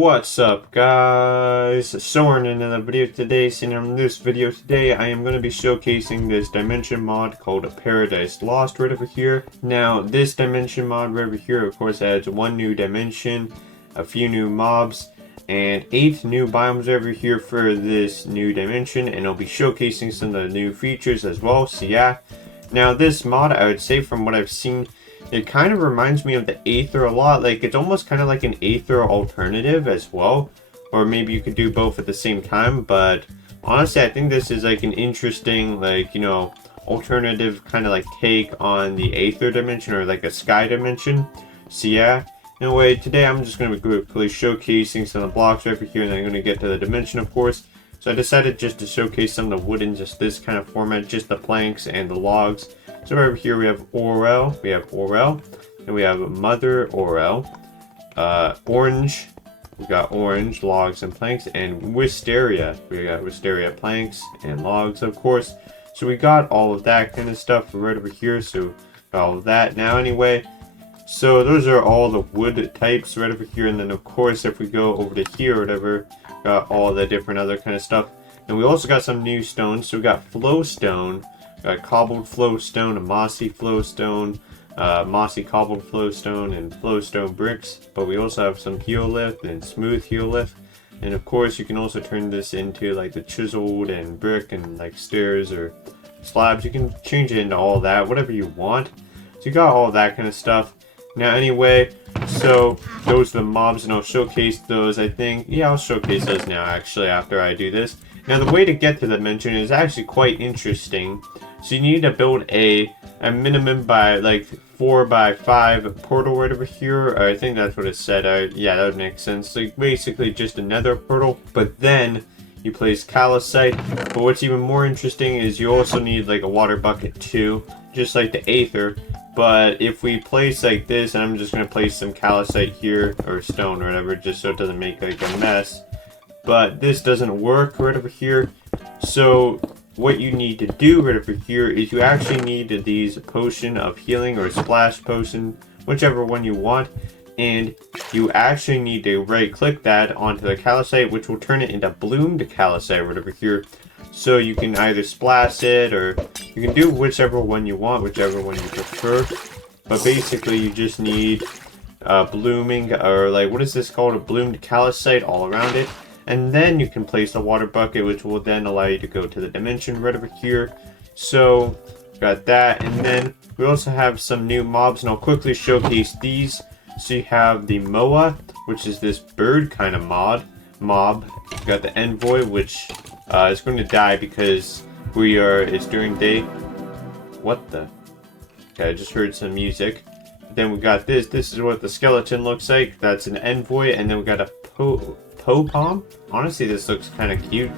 What's up, guys? So we're in another video today. So in this video today, I am going to be showcasing this dimension mod called Paradise Lost right over here. Now, this dimension mod right over here, of course, adds one new dimension, a few new mobs, and 8 new biomes over here for this new dimension, and I'll be showcasing some of the new features as well. So yeah, now this mod, I would say from what I've seen, it kind of reminds me of the Aether a lot. Like, it's almost kind of like an Aether alternative as well. Or maybe you could do both at the same time. But honestly, I think this is like an interesting, like, you know, alternative kind of like take on the Aether dimension or like a sky dimension. So yeah, anyway, today I'm just going to be quickly showcasing some of the blocks over here. And then I'm going to get to the dimension, of course. So I decided just to showcase some of the wood in just this kind of format. Just the planks and the logs. So over here we have Orel, and we have Mother Orel, Orange, we got Orange, logs and planks, and Wisteria, we got Wisteria planks and logs, of course. So we got all of that kind of stuff right over here, so got all of that now anyway. So those are all the wood types right over here, and then of course if we go over to here or whatever, got all the different other kind of stuff. And we also got some new stones, so we got Flowstone, got cobbled flowstone, a mossy flowstone, mossy cobbled flowstone, and flowstone bricks. But we also have some heolith and smooth heolith. And of course, you can also turn this into like the chiseled and brick and like stairs or slabs. You can change it into all that, whatever you want. So you got all that kind of stuff. Now anyway, so those are the mobs, and I'll showcase those. I think, yeah, I'll showcase those now actually after I do this. Now the way to get to the dimension is actually quite interesting. So you need to build a minimum by like 4 by 5 portal right over here. I think that's what it said. Yeah, that would make sense. So basically just another portal, but then you place calcite. But what's even more interesting is you also need like a water bucket too, just like the Aether. But if we place like this, and I'm just going to place some calcite here, or stone or whatever, just so it doesn't make like a mess. But this doesn't work right over here. So what you need to do right over here is you actually need these potion of healing or splash potion, whichever one you want, and you actually need to right click that onto the calcite, which will turn it into bloomed calcite right over here. So you can either splash it, or you can do whichever one you want, whichever one you prefer. But basically you just need blooming, or like, what is this called, a bloomed calcite all around it. And then you can place a water bucket, which will then allow you to go to the dimension right over here. So, got that. And then we also have some new mobs, and I'll quickly showcase these. So you have the Moa, which is this bird kind of mob. You got the Envoy, which is going to die because it's during day. What the? Okay, I just heard some music. Then we got this. This is what the skeleton looks like. That's an Envoy. And then we got a Popom. Honestly, this looks kind of cute.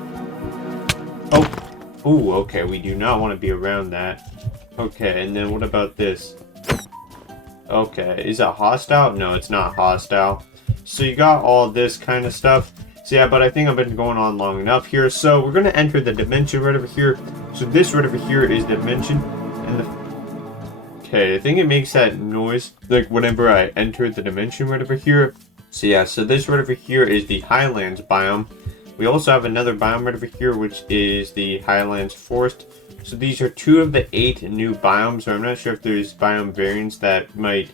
Oh, okay, we do not want to be around that. Okay, and then what about this? Okay, is that hostile? No, it's not hostile. So you got all this kind of stuff. So yeah, but I think I've been going on long enough here. So we're going to enter the dimension right over here. So this right over here is dimension. And okay, I think it makes that noise like whenever I enter the dimension right over here. So yeah, so this right over here is the Highlands biome. We also have another biome right over here, which is the Highlands Forest. So these are 2 of the 8 new biomes, or I'm not sure if there's biome variants there might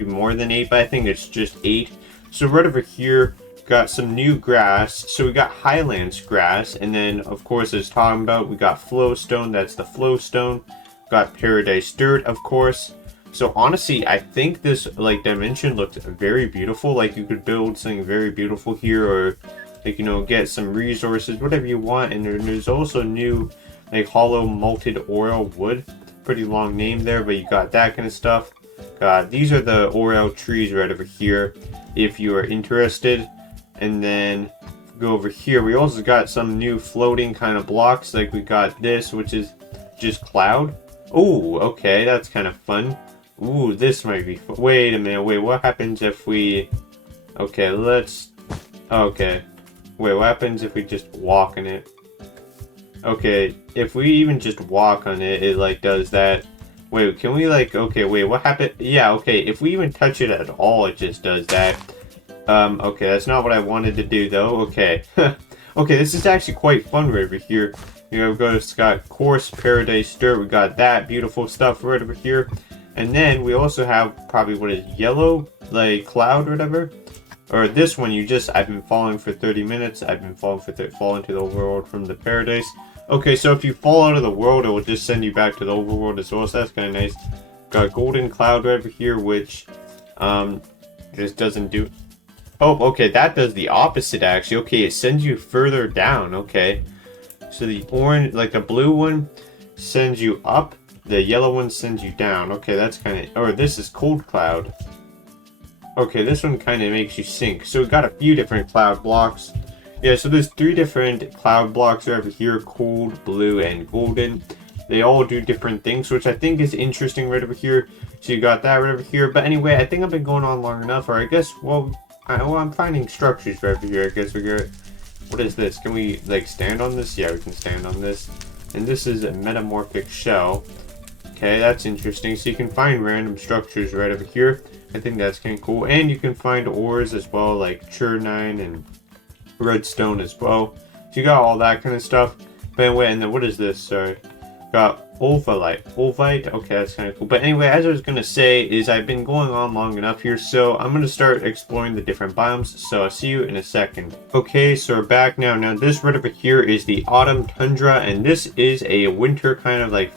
be more than 8, but I think it's just 8. So right over here, got some new grass. So we got Highlands grass, and then of course as talking about, we got Flowstone, that's the Flowstone. Got Paradise Dirt, of course. So honestly, I think this like dimension looks very beautiful. Like you could build something very beautiful here, or like, you know, get some resources, whatever you want. And there's also new like hollow malted Orel wood. Pretty long name there, but you got that kind of stuff. These are the Orel trees right over here, if you are interested. And then go over here. We also got some new floating kind of blocks. Like we got this, which is just cloud. Oh, okay, that's kind of fun. Ooh, this might be fun. Wait a minute, wait, what happens if we... Okay, okay. Wait, what happens if we just walk on it? Okay, if we even just walk on it, it like does that. Wait, can we like... Okay, wait, what happened? Yeah, okay, if we even touch it at all, it just does that. Okay, that's not what I wanted to do, though. Okay. Okay, this is actually quite fun right over here. You know, it's got coarse paradise dirt. We got that beautiful stuff right over here. And then we also have probably what is yellow, like cloud or whatever. Or this one, I've been falling for 30 minutes. I've been falling fall into the overworld from the paradise. Okay, so if you fall out of the world, it will just send you back to the overworld as well. So that's kind of nice. Got golden cloud right over here, which just doesn't do. Oh, okay, that does the opposite actually. Okay, it sends you further down. Okay, so the orange, like the blue one, sends you up. The yellow one sends you down. Okay, that's kind of. Or this is cold cloud. Okay, this one kind of makes you sink. So we got a few different cloud blocks. Yeah, so there's 3 different cloud blocks over here: cold, blue, and golden. They all do different things, which I think is interesting right over here. So you got that right over here. But anyway, I think I've been going on long enough, or I guess, well, I'm finding structures right over here. I guess we got. What is this? Can we like stand on this? Yeah, we can stand on this. And this is a metamorphic shell. Okay, that's interesting. So you can find random structures right over here. I think that's kind of cool. And you can find ores as well, like churnine and redstone as well. So you got all that kind of stuff. But anyway, and then what is this? Sorry. Got Ovite. Ovite? Okay, that's kind of cool. But anyway, as I was going to say, is I've been going on long enough here, so I'm going to start exploring the different biomes, so I'll see you in a second. Okay, so we're back now. Now, this right over here is the Autumn Tundra, and this is a winter kind of like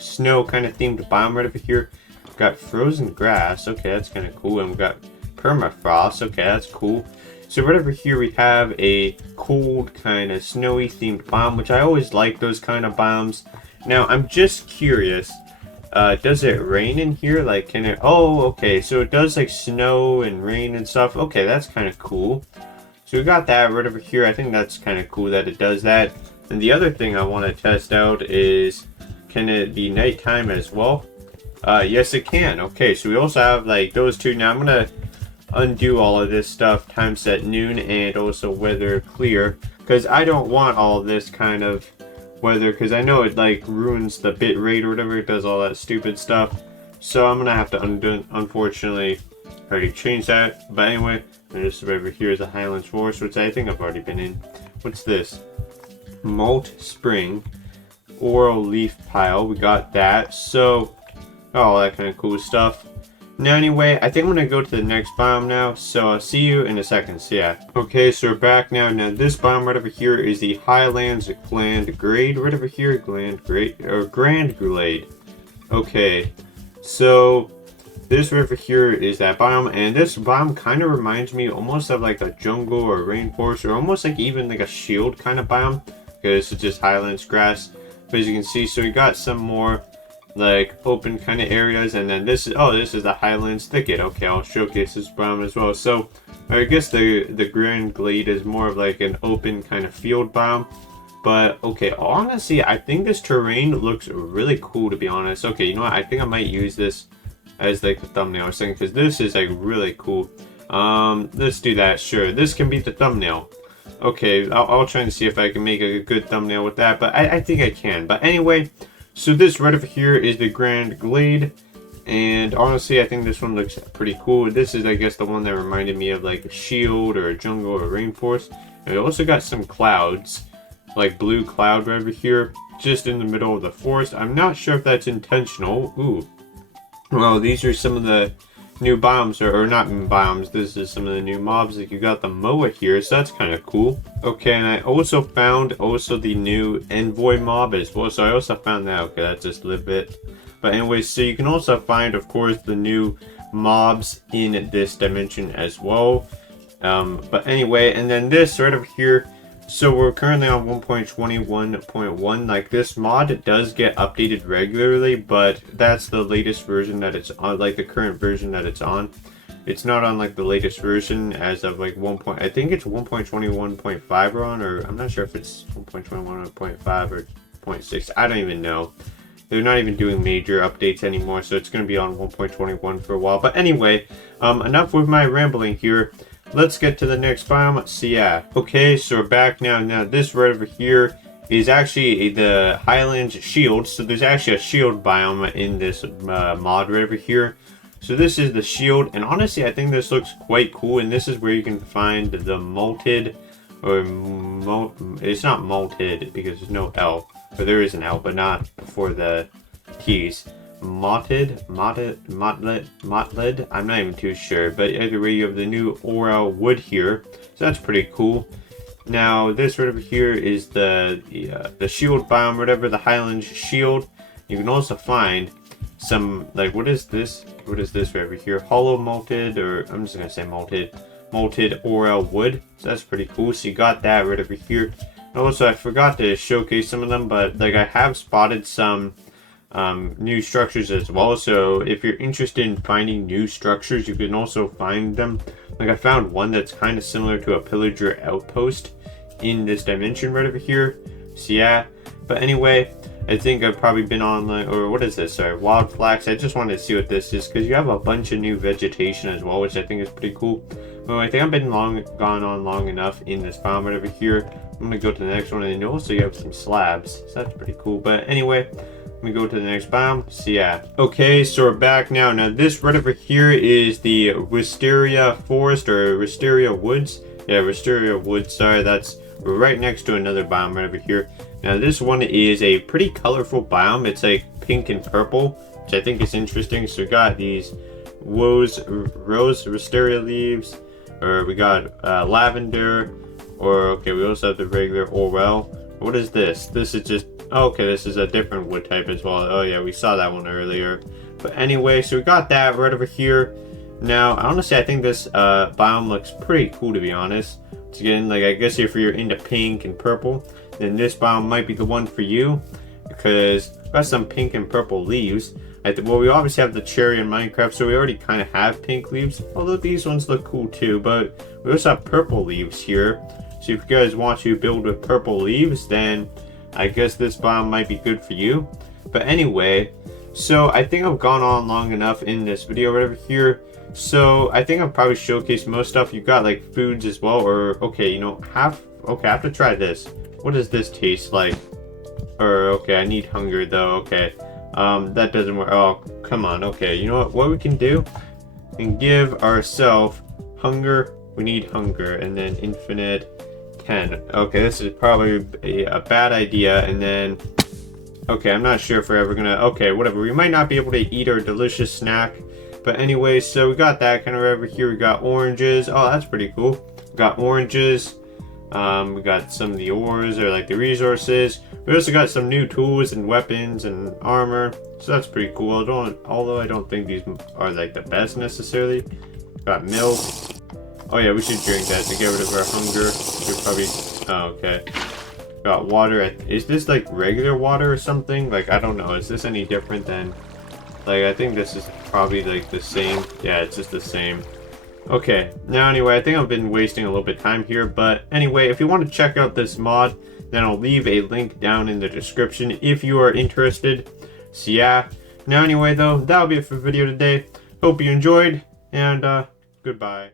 snow kind of themed biome right over here. Got frozen grass. Okay, that's kind of cool. And we've got permafrost. Okay, that's cool. So right over here we have a cold kind of snowy themed biome, which I always like those kind of biomes. Now, I'm just curious, does it rain in here? Like, can it, oh, okay, so it does, like, snow and rain and stuff. Okay, that's kind of cool. So we got that right over here. I think that's kind of cool that it does that. And the other thing I want to test out is, can it be nighttime as well? Yes, it can. Okay, so we also have, like, those two. Now, I'm going to undo all of this stuff, time set noon, and also weather clear, because I don't want all this kind of weather, because I know it like ruins the bit rate or whatever. It does all that stupid stuff, so I'm gonna have to undo. Unfortunately, I already changed that. But anyway, just over here is the Highlands Forest, which I think I've already been in. What's this? Malt Spring, Oral Leaf Pile. We got that. So all that kind of cool stuff. Now anyway, I think I'm going to go to the next biome now, so I'll see you in a second, so yeah. Okay, so we're back now. Now this biome right over here is the Highlands Grand Glade right over here. Grand Glade. Okay, so this right over here is that biome, and this biome kind of reminds me almost of like a jungle or rainforest, or almost like even like a shield kind of biome. Okay, this is just Highlands grass, but as you can see, so we got some more like open kind of areas, and then this is the Highlands Thicket. Okay, I'll showcase this biome as well. So I guess the Grand Glade is more of like an open kind of field biome. But okay, honestly, I think this terrain looks really cool, to be honest. Okay, you know what? I think I might use this as like the thumbnail or something, because this is like really cool. Let's do that. Sure, this can be the thumbnail. Okay, I'll try and see if I can make a good thumbnail with that, but I think I can. But anyway, so this right over here is the Grand Glade, and honestly, I think this one looks pretty cool. This is, I guess, the one that reminded me of like a shield or a jungle or a rainforest. And we also got some clouds, like blue cloud right over here, just in the middle of the forest. I'm not sure if that's intentional. Ooh. Well, these are some of the new biomes, or not biomes, this is some of the new mobs. Like you got the Moa here, so that's kind of cool. Okay, and I also found the new envoy mob as well, so I also found that. Okay, that's just a little bit. But anyway, so you can also find, of course, the new mobs in this dimension as well. But anyway, and then this right over here, so we're currently on 1.21.1. Like this mod does get updated regularly, but that's the latest version that it's on, like the current version that it's on. It's not on like the latest version as of like I think it's 1.21.5 we're on, or I'm not sure if it's 1.21.5 or 0.6. I don't even know. They're not even doing major updates anymore, so it's going to be on 1.21 for a while. But anyway, enough with my rambling here. Let's get to the next biome. So yeah. Okay, so we're back now. Now this right over here is actually the Highlands Shield. So there's actually a shield biome in this mod right over here. So this is the shield, and honestly I think this looks quite cool, and this is where you can find the malted, or it's not malted because there's no L, but there is an L, but not before the T's. Motled, I'm not even too sure, but either way you have the new Aura wood here, so that's pretty cool. Now this right over here is the shield biome, whatever, the Highlands shield. You can also find some, like, what is this right over here? Hollow malted, or I'm just gonna say malted Aura wood, so that's pretty cool. So you got that right over here. And also I forgot to showcase some of them, but like I have spotted some new structures as well, so if you're interested in finding new structures you can also find them. Like I found one that's kind of similar to a pillager outpost in this dimension right over here, so yeah. But anyway, I think I've probably been on, like, or what is this, sorry, wild flax. I just wanted to see what this is because you have a bunch of new vegetation as well, which I think is pretty cool. Well, I think I've been gone on long enough in this biome right over here. I'm gonna go to the next one, and also you have some slabs, so that's pretty cool. But anyway, let me go to the next biome. So yeah. Okay, so we're back now. Now this right over here is the Wisteria Forest, or Wisteria Woods. Yeah, Wisteria Woods, sorry, that's right next to another biome right over here. Now this one is a pretty colorful biome. It's like pink and purple, which I think is interesting. So we got these rose wisteria leaves, or we got lavender, or okay, we also have the regular Orwell. What is this? This is just, oh, okay, this is a different wood type as well. Oh yeah, we saw that one earlier. But anyway, so we got that right over here. Now, honestly, I think this biome looks pretty cool, to be honest. Once again, like, I guess if you're into pink and purple, then this biome might be the one for you, because we've got some pink and purple leaves. Well, we obviously have the cherry in Minecraft, so we already kind of have pink leaves, although these ones look cool too. But we also have purple leaves here, so if you guys want to build with purple leaves, then I guess this biome might be good for you. But anyway, so I think I've gone on long enough in this video right over here. So I think I've probably showcased most stuff. You've got like foods as well, or okay, you know, I have to try this. What does this taste like? Or okay, I need hunger though. Okay, that doesn't work. Oh, come on. Okay, you know what we can do? And give ourselves hunger. We need hunger, and then infinite 10. Okay, this is probably a bad idea. And then, okay, I'm not sure if we're ever gonna, okay, whatever. We might not be able to eat our delicious snack. But anyway, so we got that kind of over here. We got oranges. Oh, that's pretty cool. We got oranges. We got some of the ores, or like the resources. We also got some new tools and weapons and armor. So that's pretty cool. Although I don't think these are like the best necessarily. Got milk. Oh yeah, we should drink that to get rid of our hunger. We should probably, oh, okay. Got water. Is this like regular water or something? Like, I don't know. Is this any different than, like, I think this is probably like the same. Yeah, it's just the same. Okay, now anyway, I think I've been wasting a little bit of time here, but anyway, if you want to check out this mod, then I'll leave a link down in the description if you are interested. So yeah, now anyway though, that'll be it for the video today. Hope you enjoyed, and goodbye.